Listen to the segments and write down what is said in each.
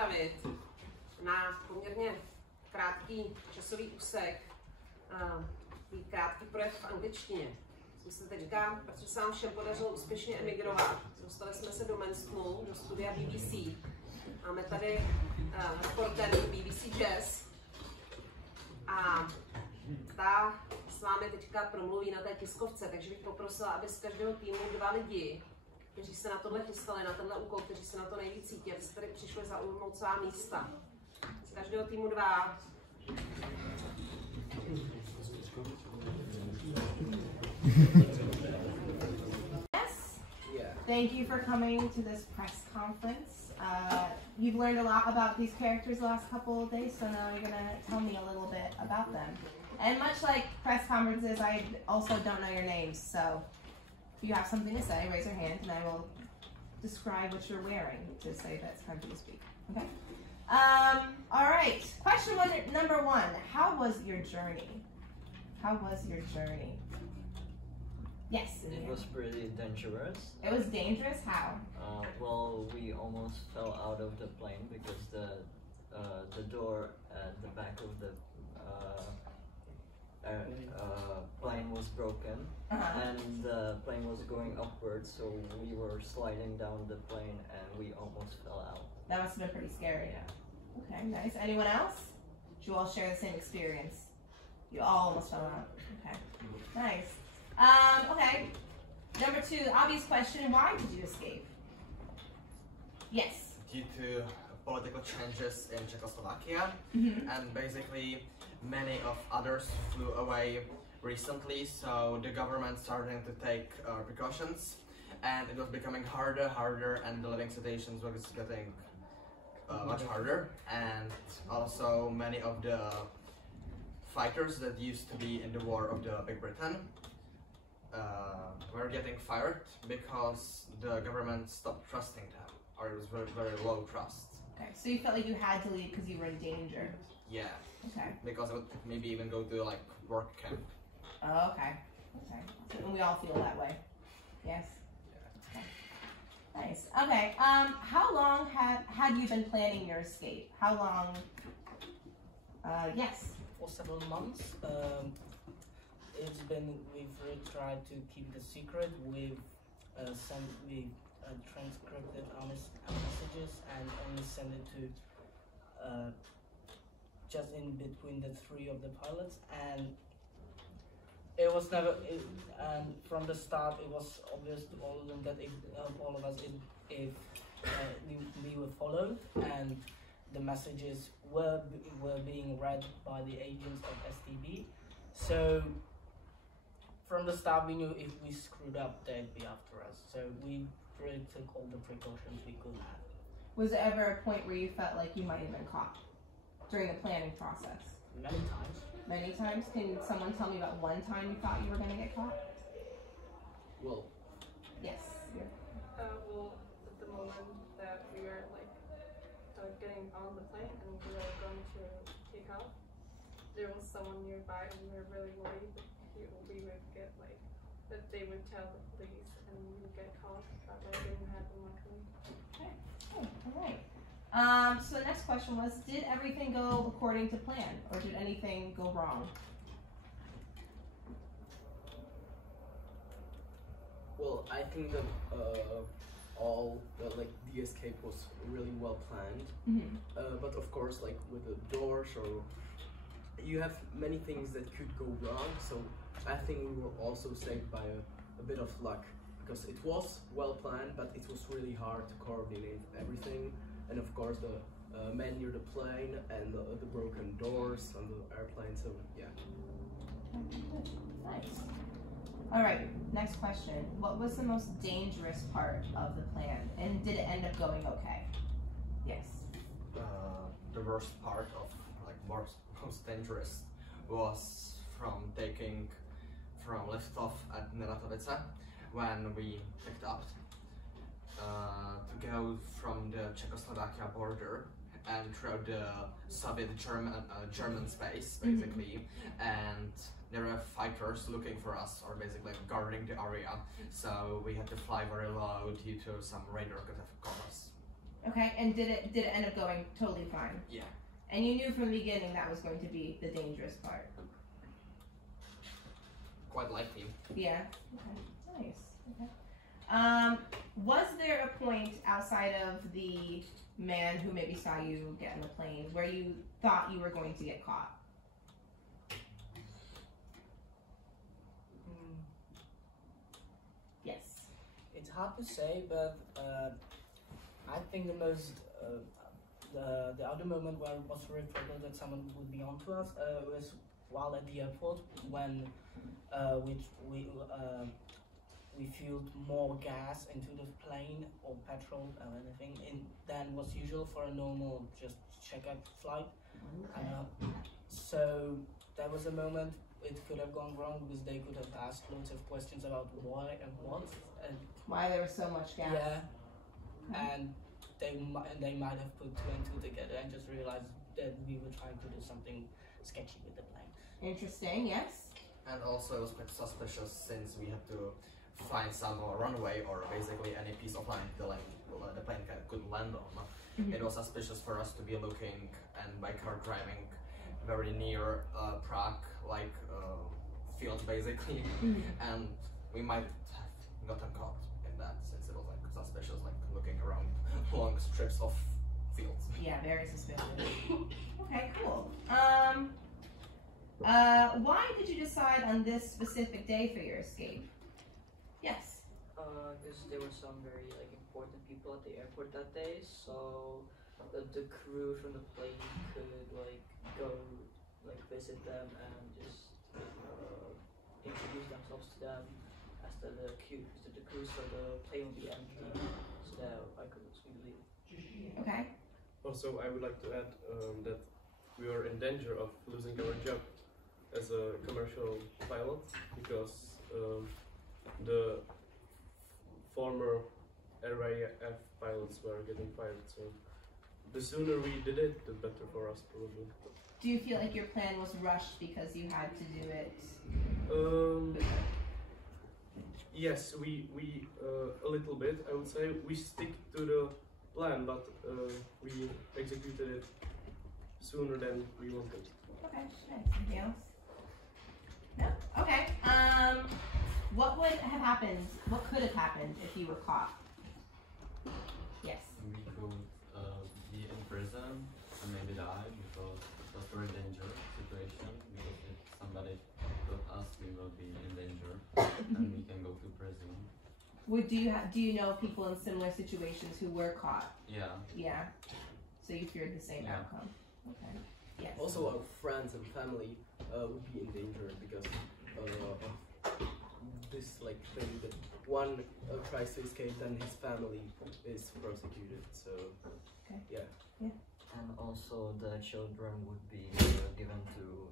připravit na poměrně krátký časový úsek krátký projev v angličtině. Jsem se teďka, protože se nám všem podařilo úspěšně emigrovat. Dostali jsme se do Mansfieldu, do studia BBC. Máme tady reportér BBC Jazz. A ta s vámi teďka promluví na té tiskovce, takže bych poprosila, aby z každého týmu 2 lidi, kteří se na tohle chystali, na tenhle úkol, kteří se na to nejvíc cítí, aby se tady přišli zaujmout svá místa. Z každého týmu 2. Yes. Yeah. Thank you for coming to this press conference. You've learned a lot about these characters the last couple of days, so now you're going to tell me a little bit about them. And much like press conferences, I also don't know your names, so if you have something to say, raise your hand and I will describe what you're wearing to say that it's time for you to speak. Okay? All right. Question number 1. How was your journey? How was your journey? Yes. It was pretty dangerous. It was dangerous? How? Well, we almost fell out of the plane because the door at the back of the plane was broken, and the plane was going upwards, so we were sliding down the plane and we almost fell out. That must have been pretty scary. Yeah. Okay, nice. Anyone else? Did you all share the same experience? You all almost fell out. Okay, nice. Okay, number 2, obvious question, why did you escape? Yes. Due to political changes in Czechoslovakia, and basically many of others flew away recently, so the government started to take precautions, and it was becoming harder, and the living situations was getting much harder, and also many of the fighters that used to be in the war of the Big Britain were getting fired because the government stopped trusting them, or it was very, very low trust. Okay, so you felt like you had to leave because you were in danger. Yeah. Okay. Because I would maybe even go to like work camp. Oh, okay. Okay. So we all feel that way. Yes. Yeah. Okay. Nice. Okay. How long had you been planning your escape? How long? Yes. For several months. We've really tried to keep it a secret. We've transcribed our messages and only sent it to just in between the 3 of the pilots, and it was never. And from the start, it was obvious to all of them that if all of us, if we were followed, and the messages were being read by the agents of STB. So from the start, we knew if we screwed up, they'd be after us. So we really took all the precautions we could have. Was there ever a point where you felt like you might have been caught during the planning process? Many times. Many times? Can someone tell me about one time you thought you were going to get caught? Well. Yes. Well, at the moment that we were getting on the plane and we were going to take off, there was someone nearby and we were really worried that we would get that they would tell the police and we would get caught, but that didn't happen luckily. Okay. Oh, all right. So the next question was, did everything go according to plan, or did anything go wrong? Well, I think that the escape was really well planned. But of course, like with the doors, or you have many things that could go wrong. So I think we were also saved by a bit of luck, because it was well planned, but it was really hard to coordinate everything. And of course, the men near the plane and the broken doors on the airplane. So yeah. Nice. All right, next question. What was the most dangerous part of the plan, and did it end up going okay? Yes. The worst part of, most dangerous, was from liftoff at Neratovice, when we picked up to go from the Czechoslovakia border and through the Soviet German space, basically, and there were fighters looking for us, or basically guarding the area, so we had to fly very low due to some radar could have caught us. Okay, and did it end up going totally fine? Yeah. And you knew from the beginning that was going to be the dangerous part? Quite likely. Yeah. Okay. Nice. Okay. Was there a point outside of the man who maybe saw you get in the plane where you thought you were going to get caught? Yes. It's hard to say, but I think the most the other moment where it was very probable that someone would be onto us was while at the airport when we filled more gas into the plane or petrol or anything than was usual for a normal just checkout flight. So that was a moment it could have gone wrong because they could have asked loads of questions about why and what and why there was so much gas. Yeah, and they might have put two and two together and just realized that we were trying to do something sketchy with the plane. Interesting. Yes. And also it was quite suspicious since we had to find some runway or basically any piece of land the plane could land on. It was suspicious for us to be looking and by car driving very near Prague, like fields basically, and we might have gotten caught in that since it was like suspicious, like looking around long strips of fields. Yeah, very suspicious. Okay, cool. Why did you decide on this specific day for your escape? Yes. Because there were some very important people at the airport that day, so the crew from the plane could go visit them and just introduce themselves to them as the crew, so the plane will be empty, so that I could leave. Okay. Also, I would like to add that we are in danger of losing our job as a commercial pilot because the former RAF pilots were getting fired. So the sooner we did it, the better for us, probably. Do you feel like your plan was rushed because you had to do it? Yes, we a little bit. I would say we stick to the plan, but we executed it sooner than we wanted. Okay, nice. Anything else? No? Okay. What would have happened? What could have happened if you were caught? Yes. We could be in prison and maybe die because it was a very dangerous situation. Because if somebody got us, we will be in danger and we can go to prison. Do you know people in similar situations who were caught? Yeah. Yeah. So you feared the same Yeah. outcome. Okay. Yes. Also, our friends and family would be in danger because of this thing that one tries to escape, then his family is prosecuted. So, okay. Yeah. Yeah. And also the children would be given to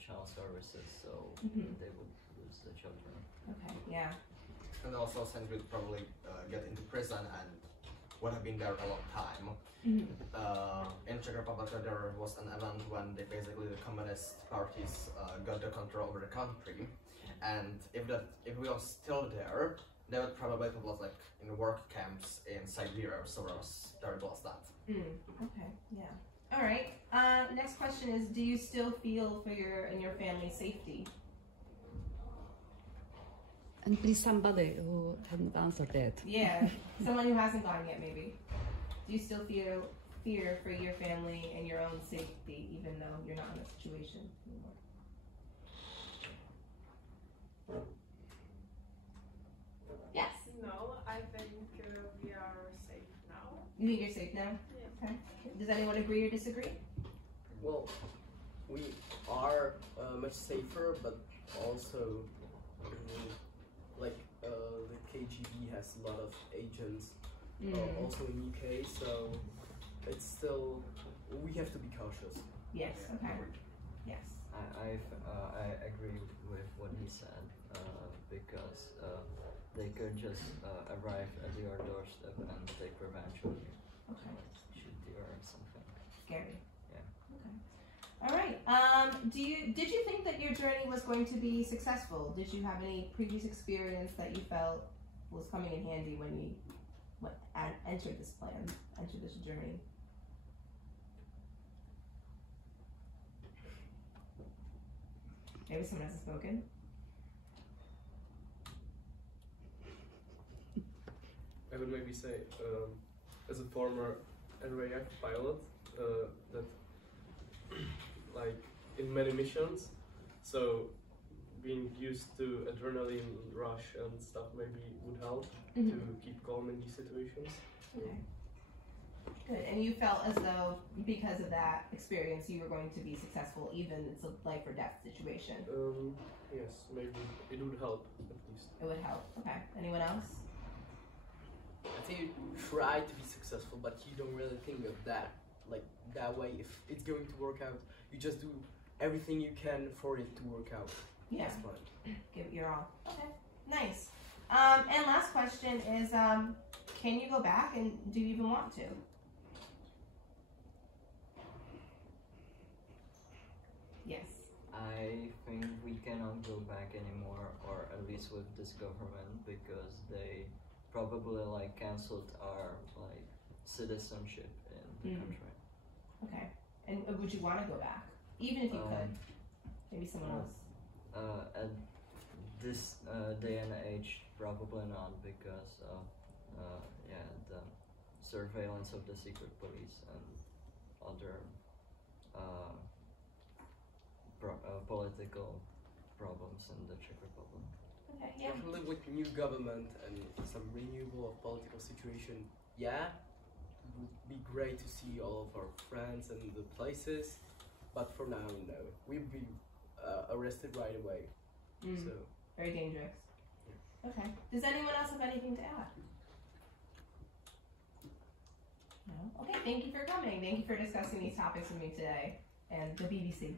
child services, so they would lose the children. Okay. Yeah. And also since we'd probably get into prison and would have been there a long time. In Czech Republic there was an event when the communist parties got the control over the country, and if we were still there, they would probably put us in work camps in Siberia or somewhere as terrible as that. Okay. Yeah. All right. Next question is: do you still feel for your and your family's safety? And please, somebody who hadn't answered that. Yeah, someone who hasn't gone yet, maybe. Do you still feel fear for your family and your own safety, even though you're not in a situation anymore? Yes. No, I think we are safe now. You think you're safe now? Yeah. Okay. Does anyone agree or disagree? Well, we are much safer, but also the KGB has a lot of agents also in UK, so it's still, we have to be cautious. Yes. Okay. Yes. I agree with what he said because they could just arrive at your doorstep and take revenge on you. Okay. Shoot you or something. Scary. Yeah. Okay. All right. Did you think that your journey was going to be successful? Did you have any previous experience that you felt was coming in handy when you entered this plan, entered this journey? Maybe someone hasn't spoken. I would maybe say, as a former RAF pilot, that like in many missions, so being used to adrenaline rush and stuff maybe would help to keep calm in these situations. Okay. Good. And you felt as though because of that experience you were going to be successful even it's a life or death situation. Yes, maybe it would help at least. It would help. Okay. Anyone else? I think you try to be successful, but you don't really think of that like that way. If it's going to work out, you just do everything you can for it to work out. Yeah. That's fine. Give it your all. Okay. Nice. And last question is, can you go back and do you even want to? Yes. I think we cannot go back anymore, or at least with this government, because they probably like cancelled our like citizenship in the country. Okay. And would you want to go back, even if you could? Maybe someone else. At this day and age, probably not, because of the surveillance of the secret police and other political problems in the Czech Republic. Okay. Yeah. Definitely with new government and some renewal of political situation, yeah, it would be great to see all of our friends and the places, but for now, no. We'd be arrested right away. So very dangerous. Yeah. Okay. Does anyone else have anything to add? No? Okay, thank you for coming. Thank you for discussing these topics with me today and the BBC.